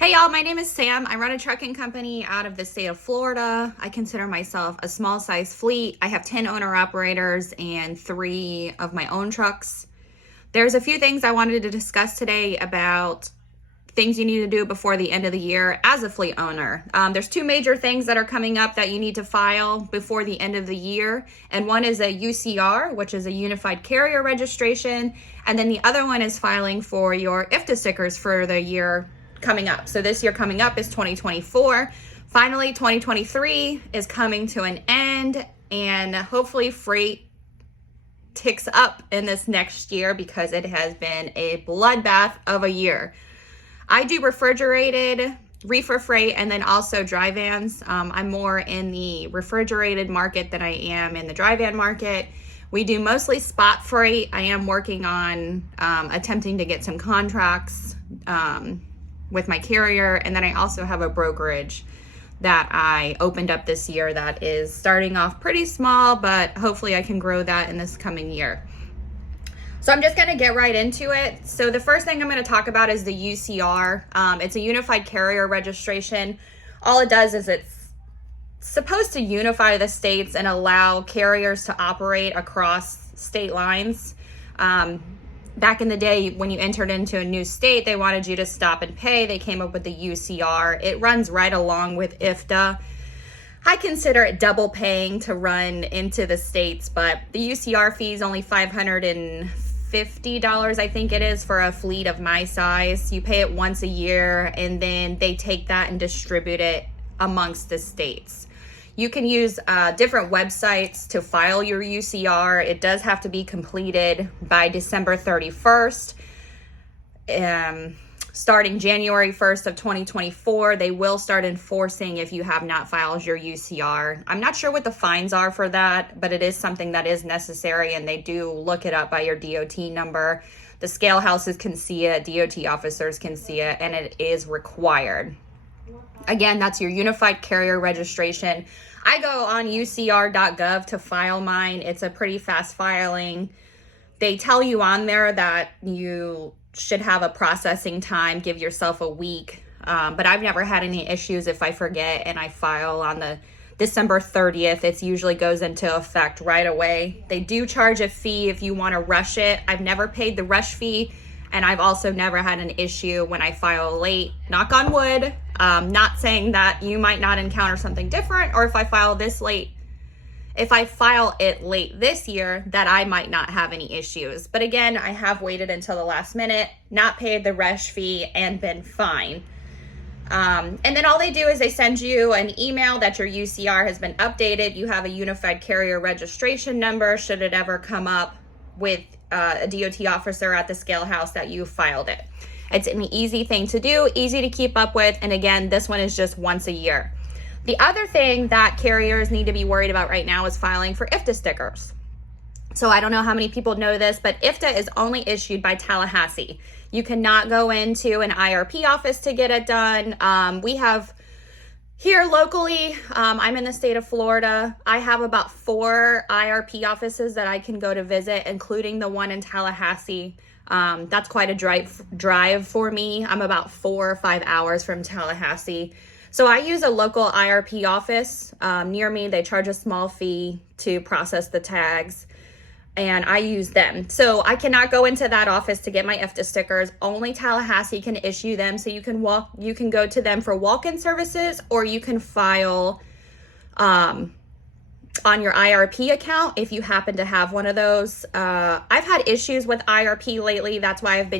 Hey y'all, my name is Sam. I run a trucking company out of the state of Florida. I consider myself a small size fleet. I have 10 owner operators and 3 of my own trucks. There's a few things I wanted to discuss today about things you need to do before the end of the year as a fleet owner. There's 2 major things that are coming up that you need to file before the end of the year. And one is a UCR, which is a Unified Carrier Registration. And then the other one is filing for your IFTA stickers for the year coming up. So this year coming up is 2024. Finally, 2023 is coming to an end, and hopefully freight ticks up in this next year because it has been a bloodbath of a year. I do refrigerated, reefer freight, and then also dry vans. I'm more in the refrigerated market than I am in the dry van market. We do mostly spot freight. I am working on attempting to get some contracts with my carrier, and then I also have a brokerage that I opened up this year that is starting off pretty small, but hopefully I can grow that in this coming year. So I'm just going to get right into it. So the first thing I'm going to talk about is the UCR. It's a Unified Carrier Registration. All it does is it's supposed to unify the states and allow carriers to operate across state lines. Back in the day, when you entered into a new state, they wanted you to stop and pay. They came up with the UCR. It runs right along with IFTA. I consider it double paying to run into the states, but the UCR fee is only $550, I think it is, for a fleet of my size. You pay it once a year, and then they take that and distribute it amongst the states. You can use different websites to file your UCR. It does have to be completed by December 31st. Starting January 1st of 2024, they will start enforcing if you have not filed your UCR. I'm not sure what the fines are for that, but it is something that is necessary, and they do look it up by your DOT number. The scale houses can see it, DOT officers can see it, and it is required. Again, that's your Unified Carrier Registration. I go on ucr.gov to file mine. It's a pretty fast filing. They tell you on there that you should have a processing time, give yourself a week. But I've never had any issues if I forget and I file on the December 30th. It usually goes into effect right away. They do charge a fee if you want to rush it. I've never paid the rush fee. And I've also never had an issue when I file late. Knock on wood. Not saying that you might not encounter something different, or if I file this late, if I file it late this year, that I might not have any issues. But again, I have waited until the last minute, not paid the rush fee, and been fine. And then all they do is they send you an email that your UCR has been updated. You have a Unified Carrier Registration number should it ever come up with a DOT officer at the scale house that you filed it. It's an easy thing to do, easy to keep up with, and again, this one is just once a year. The other thing that carriers need to be worried about right now is filing for IFTA stickers. So I don't know how many people know this, but IFTA is only issued by Tallahassee. You cannot go into an IRP office to get it done. We have here locally, I'm in the state of Florida. I have about 4 IRP offices that I can go to visit, including the one in Tallahassee. That's quite a drive for me. I'm about 4 or 5 hours from Tallahassee. So I use a local IRP office near me. They charge a small fee to process the tags, and I use them. So I cannot go into that office to get my IFTA stickers. Only Tallahassee can issue them. So you can go to them for walk-in services, or you can file on your IRP account if you happen to have one of those. I've had issues with IRP lately. That's why I've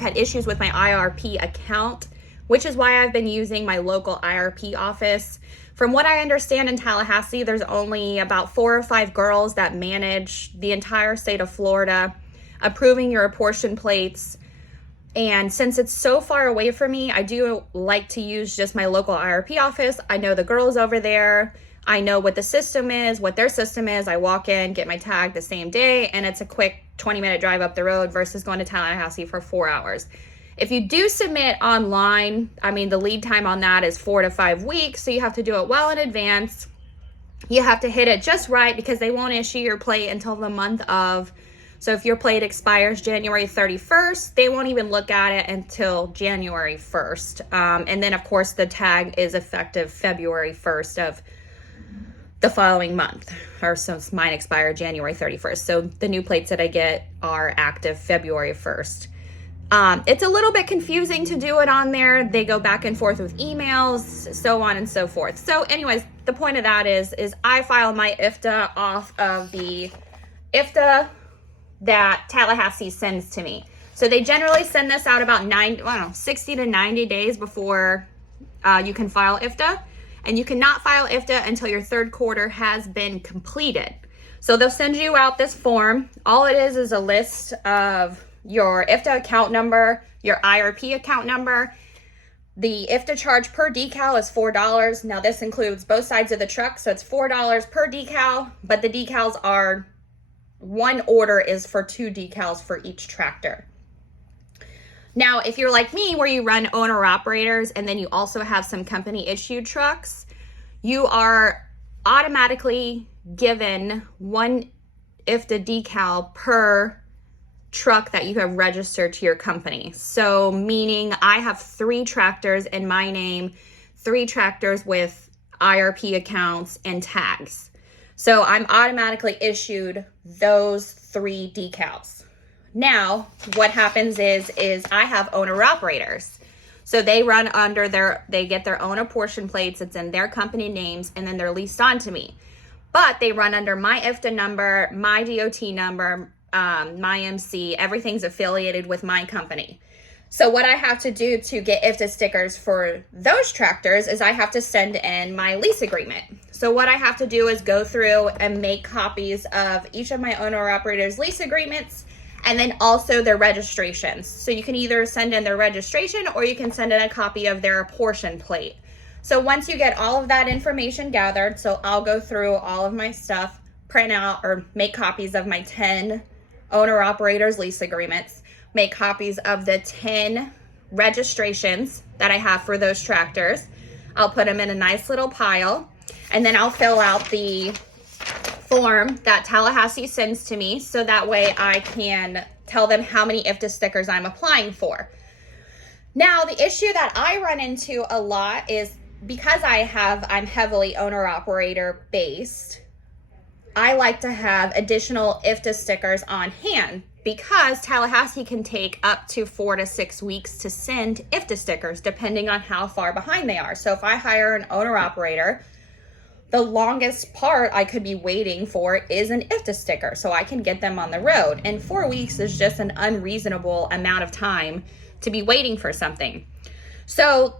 had issues with my IRP account, which is why I've been using my local IRP office. From what I understand, in Tallahassee, there's only about 4 or 5 girls that manage the entire state of Florida, approving your apportion plates. And since it's so far away from me, I do like to use just my local IRP office. I know the girls over there. I know what the system is, what their system is. I walk in, get my tag the same day, and it's a quick 20-minute drive up the road versus going to Tallahassee for 4 hours. If you do submit online, the lead time on that is 4 to 5 weeks, so you have to do it well in advance. You have to hit it just right because they won't issue your plate until the month of So if your plate expires January 31st, they won't even look at it until January 1st. And then of course the tag is effective February 1st of the following month, or since mine expired January 31st. So the new plates that I get are active February 1st. It's a little bit confusing to do it on there. They go back and forth with emails, so on and so forth. So anyways, the point of that is I file my IFTA off of the IFTA that Tallahassee sends to me. So they generally send this out about 60 to 90 days before you can file IFTA. And you cannot file IFTA until your third quarter has been completed. So they'll send you out this form. All it is a list of your IFTA account number, your IRP account number. The IFTA charge per decal is $4. Now this includes both sides of the truck, so it's $4 per decal, but the decals are, one order is for 2 decals for each tractor. Now, if you're like me, where you run owner operators and then you also have some company issued trucks, you are automatically given 1 IFTA decal per truck that you have registered to your company. So meaning I have 3 tractors in my name, 3 tractors with IRP accounts and tags. So I'm automatically issued those 3 decals. Now, what happens is I have owner operators. So they run under they get their own apportion plates. It's in their company names, and then they're leased onto me. But they run under my IFTA number, my DOT number, my MC, everything's affiliated with my company. So what I have to do to get IFTA stickers for those tractors is I have to send in my lease agreement. So what I have to do is go through and make copies of each of my owner operators lease agreements, and then also their registrations. So you can either send in their registration or you can send in a copy of their apportion plate. So once you get all of that information gathered, so I'll go through all of my stuff, print out or make copies of my 10 owner operators lease agreements, make copies of the 10 registrations that I have for those tractors. I'll put them in a nice little pile, and then I'll fill out the form that Tallahassee sends to me, so that way I can tell them how many IFTA stickers I'm applying for. Now, the issue that I run into a lot is because I'm heavily owner operator based, I like to have additional IFTA stickers on hand because Tallahassee can take up to 4 to 6 weeks to send IFTA stickers depending on how far behind they are. So if I hire an owner operator, the longest part I could be waiting for is an IFTA sticker so I can get them on the road. And 4 weeks is just an unreasonable amount of time to be waiting for something. So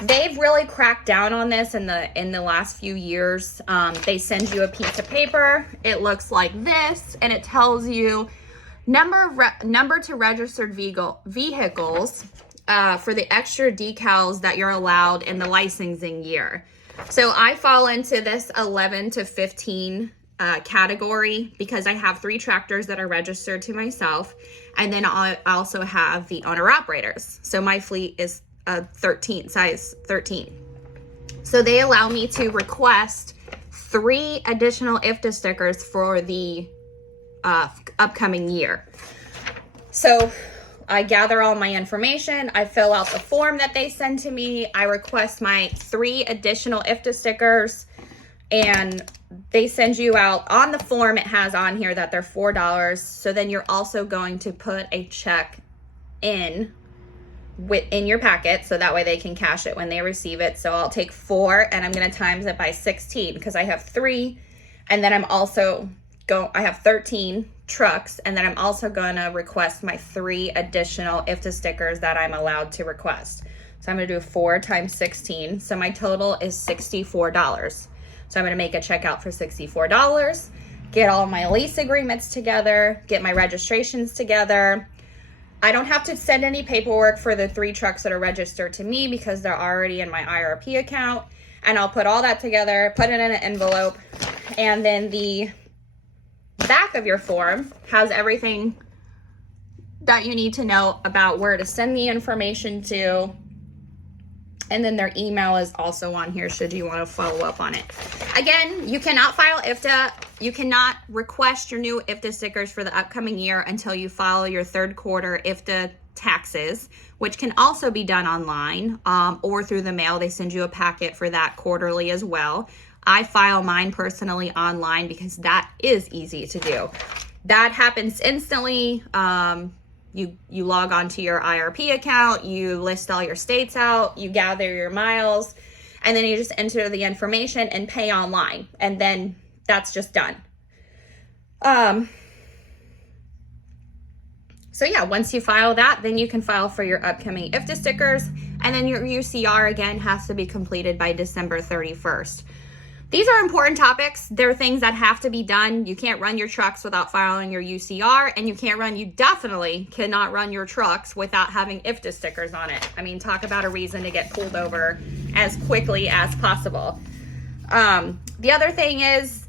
they've really cracked down on this in the last few years. They send you a piece of paper. It looks like this, and it tells you number to registered vehicles for the extra decals that you're allowed in the licensing year. So I fall into this 11 to 15 category because I have 3 tractors that are registered to myself, and then I also have the owner operators. So my fleet is 13, size 13. So they allow me to request 3 additional IFTA stickers for the upcoming year. So I gather all my information, I fill out the form that they send to me, I request my 3 additional IFTA stickers, and they send you out. On the form it has on here that they're $4, so then you're also going to put a check in your packet so that way they can cash it when they receive it. So I'll take 4 and I'm going to times it by 16 because I have 3, and then I have 13 trucks, and then I'm also going to request my 3 additional IFTA stickers that I'm allowed to request. So I'm going to do 4 times 16. So my total is $64. So I'm going to make a check out for $64, get all my lease agreements together, get my registrations together. I don't have to send any paperwork for the 3 trucks that are registered to me because they're already in my IRP account. And I'll put all that together, put it in an envelope, and then the back of your form has everything that you need to know about where to send the information to And then their email is also on here should you want to follow up on it. Again, you cannot file IFTA. You cannot request your new IFTA stickers for the upcoming year until you file your third quarter IFTA taxes, which can also be done online or through the mail. They send you a packet for that quarterly as well. I file mine personally online because that is easy to do. That happens instantly. You log on to your IRP account, you list all your states out, you gather your miles, and then you just enter the information and pay online. And then that's just done. So yeah, once you file that, then you can file for your upcoming IFTA stickers. And then your UCR again has to be completed by December 31st. These are important topics. They're things that have to be done. You can't run your trucks without filing your UCR, and you definitely cannot run your trucks without having IFTA stickers on it. I mean, talk about a reason to get pulled over as quickly as possible. The other thing is,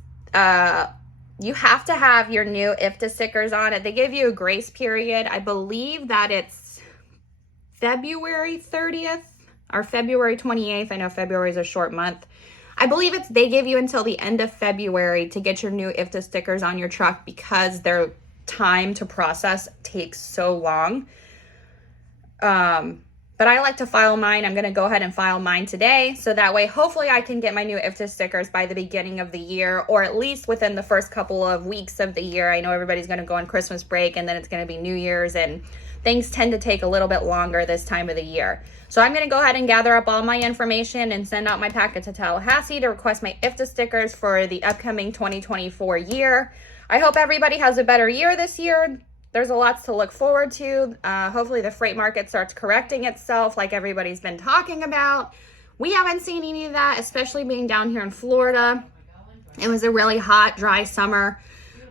you have to have your new IFTA stickers on it. They give you a grace period. I believe that it's February 30th or February 28th. I know February is a short month. I believe they give you until the end of February to get your new IFTA stickers on your truck because their time to process takes so long. But I like to file mine. I'm going to go ahead and file mine today. So that way, hopefully I can get my new IFTA stickers by the beginning of the year, or at least within the first couple of weeks of the year. I know everybody's going to go on Christmas break and then it's going to be New Year's, and things tend to take a little bit longer this time of the year. So I'm going to go ahead and gather up all my information and send out my packet to Tallahassee to request my IFTA stickers for the upcoming 2024 year. I hope everybody has a better year this year. There's a lot to look forward to. Hopefully the freight market starts correcting itself like everybody's been talking about. We haven't seen any of that, especially being down here in Florida. It was a really hot, dry summer.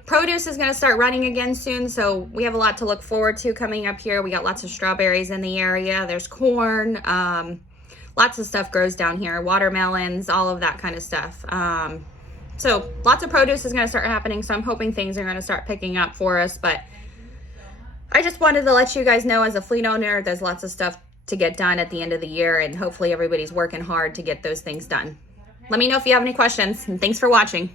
Produce is going to start running again soon, so we have a lot to look forward to coming up here. We got lots of strawberries in the area. There's corn. Lots of stuff grows down here. Watermelons, all of that kind of stuff. So lots of produce is going to start happening, so I'm hoping things are going to start picking up for us. But I just wanted to let you guys know, as a fleet owner, there's lots of stuff to get done at the end of the year, and hopefully everybody's working hard to get those things done. Let me know if you have any questions, and thanks for watching.